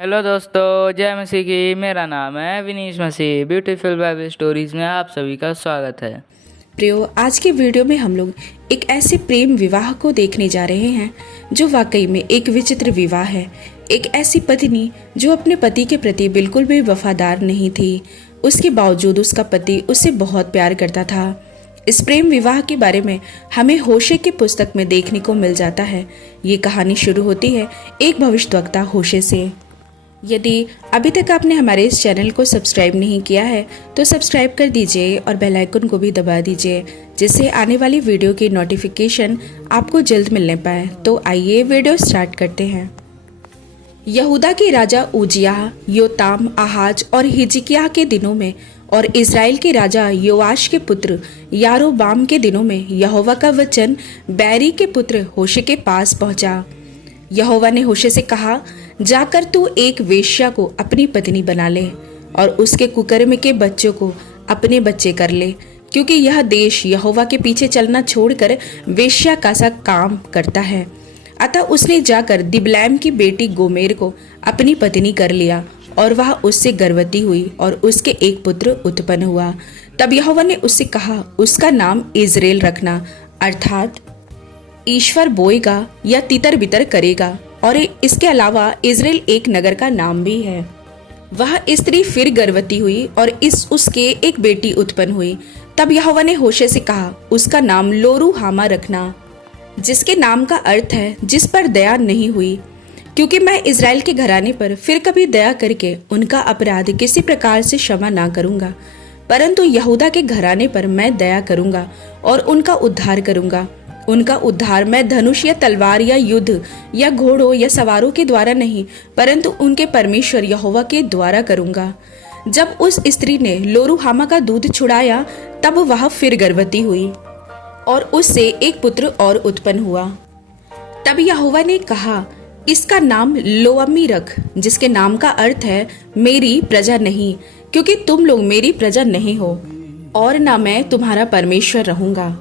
Hello दोस्तों, जय मसीह की। मेरा नाम है विनीश मसीह। ब्यूटीफुल बाइबल स्टोरीज में आप सभी का स्वागत है। प्रियो, आज के वीडियो में हम लोग एक ऐसे प्रेम विवाह को देखने जा रहे हैं जो वाकई में एक विचित्र विवाह है। एक ऐसी पत्नी जो अपने पति के प्रति बिल्कुल भी वफादार नहीं थी, उसके बावजूद उसका पति उससे बहुत प्यार करता था। इस प्रेम विवाह के बारे में हमें होशे की पुस्तक में देखने को मिल जाता है। ये कहानी शुरू होती है एक भविष्यद्वक्ता होशे से। यदि अभी तक आपने हमारे इस चैनल को सब्सक्राइब नहीं किया है तो सब्सक्राइब कर दीजिए और बेल आइकन को भी दबा दीजिए, जिससे आने वाली वीडियो की नोटिफिकेशन आपको जल्द मिलने पाए। तो आइए वीडियो स्टार्ट करते हैं। यहूदा के राजा उजियाह, योताम, आहाज और हिजकिय्याह के दिनों में और इज़राइल के राजा योआश के पुत्र यारोबाम के दिनों में यहोवा का वचन बैरी के पुत्र होशे के पास पहुंचा। यहोवा ने होशे से कहा, जाकर तू एक वेश्या को अपनी पत्नी बना ले और उसके कुकर्म के बच्चों को अपने बच्चे कर ले, क्योंकि यह देश यहोवा के पीछे चलना छोड़कर वेश्या का सा काम करता है। अतः उसने जाकर दिबलैम की बेटी गोमेर को अपनी पत्नी कर लिया और वह उससे गर्भवती हुई और उसके एक पुत्र उत्पन्न हुआ। तब यहोवा ने उससे कहा, उसका नाम इज़राइल रखना, अर्थात ईश्वर बोएगा या तितर बितर करेगा। और इसके अलावा इज़राइल एक नगर का नाम भी है। वह स्त्री फिर गर्भवती हुई और उसके एक बेटी उत्पन्न हुई। तब यहोवा ने होशे से कहा, उसका नाम लोरुहामा रखना, जिसके नाम का अर्थ है जिस पर दया नहीं हुई, क्योंकि मैं इज़राइल के घराने पर फिर कभी दया करके उनका अपराध किसी प्रकार से क्षमा ना करूंगा, परंतु यहूदा के घराने पर मैं दया करूंगा और उनका उद्धार करूंगा। उनका उद्धार मैं धनुष या तलवार या युद्ध या घोड़ों या सवारों के द्वारा नहीं, परंतु उनके परमेश्वर यहोवा के द्वारा करूंगा। जब उस स्त्री ने लोरुहामा का दूध छुड़ाया, तब वह फिर गर्भवती हुई और उससे एक पुत्र और उत्पन्न हुआ। तब यहोवा ने कहा, इसका नाम लोअम्मी रख, जिसके नाम का अर्थ है मेरी प्रजा नहीं, क्योंकि तुम लोग मेरी प्रजा नहीं हो और ना मैं तुम्हारा परमेश्वर रहूंगा।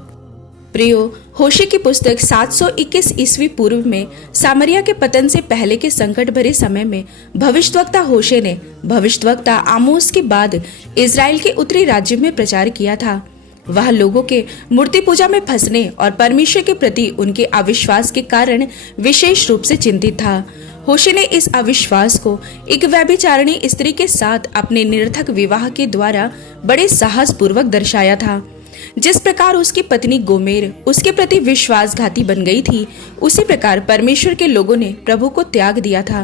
प्रियो, होशे की पुस्तक 721 ईस्वी पूर्व में सामरिया के पतन से पहले के संकट भरे समय में भविष्यद्वक्ता होशे ने भविष्यद्वक्ता आमोस के बाद इज़राइल के उत्तरी राज्य में प्रचार किया था। वह लोगों के मूर्ति पूजा में फंसने और परमेश्वर के प्रति उनके अविश्वास के कारण विशेष रूप से चिंतित था। होशे ने इस अविश्वास को एक व्यभिचारिणी स्त्री के साथ अपने निरर्थक विवाह के द्वारा बड़े साहस पूर्वक दर्शाया था। जिस प्रकार उसकी पत्नी गोमेर उसके प्रति विश्वासघाती बन गई थी, उसी प्रकार परमेश्वर के लोगों ने प्रभु को त्याग दिया था।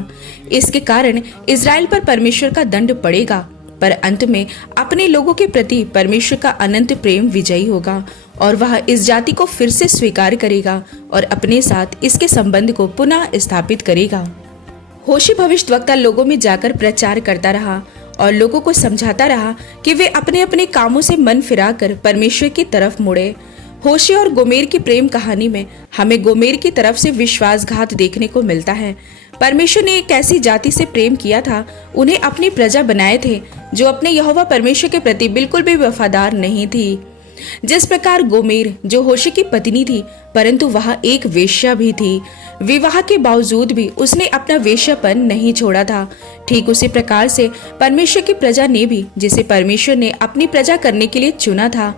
इसके कारण इज़राइल पर परमेश्वर का दंड पड़ेगा, पर अंत में अपने लोगों के प्रति परमेश्वर का अनंत प्रेम विजयी होगा और वह इस जाति को फिर से स्वीकार करेगा और अपने साथ इसके संबंध को पुनः स्थापित करेगा। होशे भविष्यद्वक्ता लोगों में जाकर प्रचार करता रहा और लोगों को समझाता रहा कि वे अपने अपने कामों से मन फिराकर परमेश्वर की तरफ मुड़े। होशे और गोमेर की प्रेम कहानी में हमें गोमेर की तरफ से विश्वासघात देखने को मिलता है। परमेश्वर ने एक ऐसी जाति से प्रेम किया था, उन्हें अपनी प्रजा बनाए थे, जो अपने यहोवा परमेश्वर के प्रति बिल्कुल भी वफादार नहीं थी। जिस प्रकार गोमेर जो होशे की पत्नी थी, परंतु वह एक वेश्या भी थी, विवाह के बावजूद भी उसने अपना वेश्यापन नहीं छोड़ा था। ठीक उसी प्रकार से परमेश्वर की प्रजा ने भी, जिसे परमेश्वर ने अपनी प्रजा करने के लिए चुना था,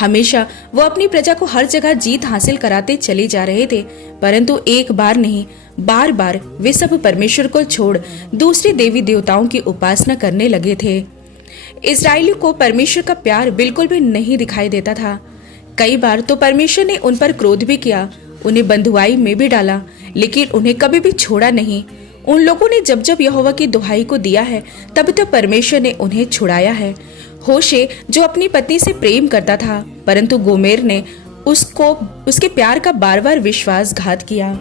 हमेशा वो अपनी प्रजा को हर जगह जीत हासिल कराते चले जा रहे थे, परंतु एक बार नहीं, बार बार वे सब परमेश्वर को छोड़ दूसरे देवी देवताओं की उपासना करने लगे थे। इज़राइलियों को परमेश्वर का प्यार बिल्कुल भी नहीं दिखाई देता था। कई बार तो परमेश्वर ने उन पर क्रोध भी किया, उन्हें बंधुआई में भी डाला, लेकिन उन्हें कभी भी छोड़ा नहीं। उन लोगों ने जब जब यहोवा की दुहाई को दिया है, तब तब परमेश्वर ने उन्हें छुड़ाया है। होशे जो अपनी पत्नी से प्रेम करता था, परंतु गोमेर ने उसके प्यार का बार बार विश्वासघात किया।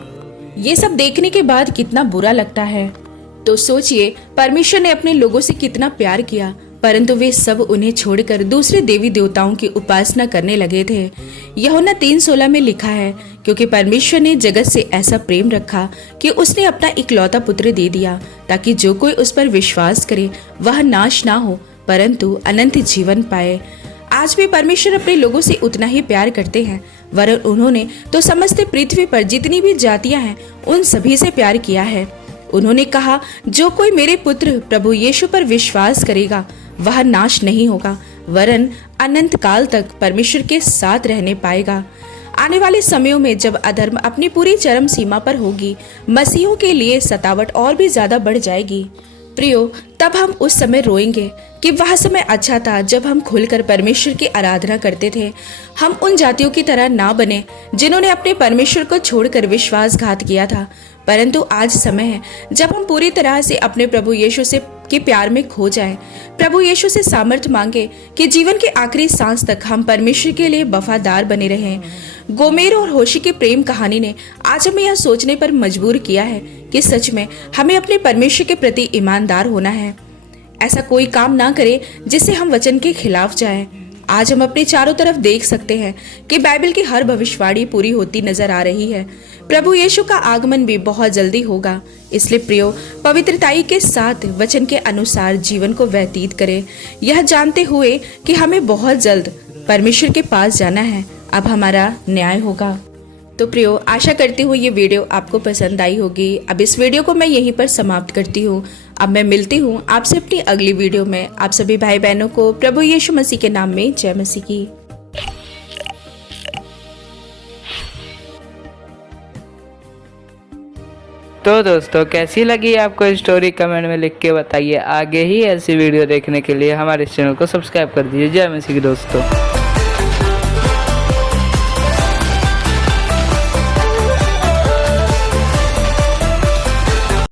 ये सब देखने के बाद कितना बुरा लगता है। तो सोचिए, परमेश्वर ने अपने लोगों से कितना प्यार किया, परंतु वे सब उन्हें छोड़कर दूसरे देवी देवताओं की उपासना करने लगे थे। यूहन्ना 3:16 में लिखा है, क्योंकि परमेश्वर ने जगत से ऐसा प्रेम रखा कि उसने अपना इकलौता पुत्र दे दिया, ताकि जो कोई उस पर विश्वास करे वह नाश ना हो परंतु अनंत जीवन पाए। आज भी परमेश्वर अपने लोगों से उतना ही प्यार करते हैं, वरन उन्होंने तो समस्त पृथ्वी पर जितनी भी जातियां हैं उन सभी से प्यार किया है। उन्होंने कहा, जो कोई मेरे पुत्र प्रभु यीशु पर विश्वास करेगा वह नाश नहीं होगा वरन अनंत काल तक परमेश्वर के साथ रहने पाएगा। आने वाले समयों में जब अधर्म अपनी पूरी चरम सीमा पर होगी, मसीहों के लिए सतावट और भी ज्यादा बढ़ जाएगी। प्रियो, तब हम उस समय रोएंगे कि वह समय अच्छा था जब हम खुलकर परमेश्वर की आराधना करते थे। हम उन जातियों की तरह ना बने जिन्होंने अपने परमेश्वर को छोड़कर विश्वासघात किया था, परंतु आज समय है जब हम पूरी तरह से अपने प्रभु यीशु से के प्यार में खो जाएं। प्रभु यीशु से सामर्थ्य मांगे कि जीवन के आखिरी सांस तक हम परमेश्वर के लिए वफादार बने रहें। गोमेर और होशी की प्रेम कहानी ने आज हमें यह सोचने पर मजबूर किया है कि सच में हमें अपने परमेश्वर के प्रति ईमानदार होना है। ऐसा कोई काम ना करे जिससे हम वचन के खिलाफ जाएं। आज हम अपने चारों तरफ देख सकते हैं कि बाइबल की हर भविष्यवाणी पूरी होती नजर आ रही है। प्रभु यीशु का आगमन भी बहुत जल्दी होगा। इसलिए प्रियो, पवित्रताई के साथ वचन के अनुसार जीवन को व्यतीत करें, यह जानते हुए कि हमें बहुत जल्द परमेश्वर के पास जाना है। अब हमारा न्याय होगा। तो प्रियो, आशा करती हूँ ये वीडियो आपको पसंद आई होगी। अब इस वीडियो को मैं यहीं पर समाप्त करती हूँ। अब मैं मिलती हूँ आपसे अपनी अगली वीडियो में। आप सभी भाई बहनों को प्रभु यीशु मसीह के नाम में जय मसीह की। तो दोस्तों, कैसी लगी आपको स्टोरी कमेंट में लिख के बताइए। आगे ही ऐसी वीडियो देखने के लिए हमारे चैनल को सब्सक्राइब कर दीजिए। जय मसीह की दोस्तों।